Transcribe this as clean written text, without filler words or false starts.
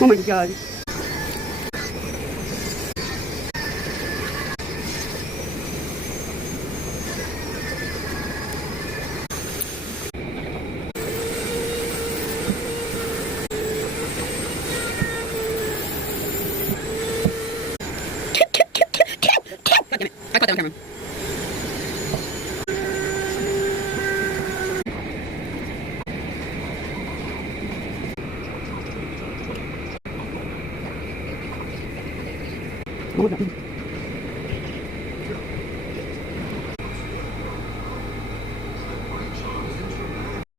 Oh my god. God damn it. I caught that on camera. Oh my god.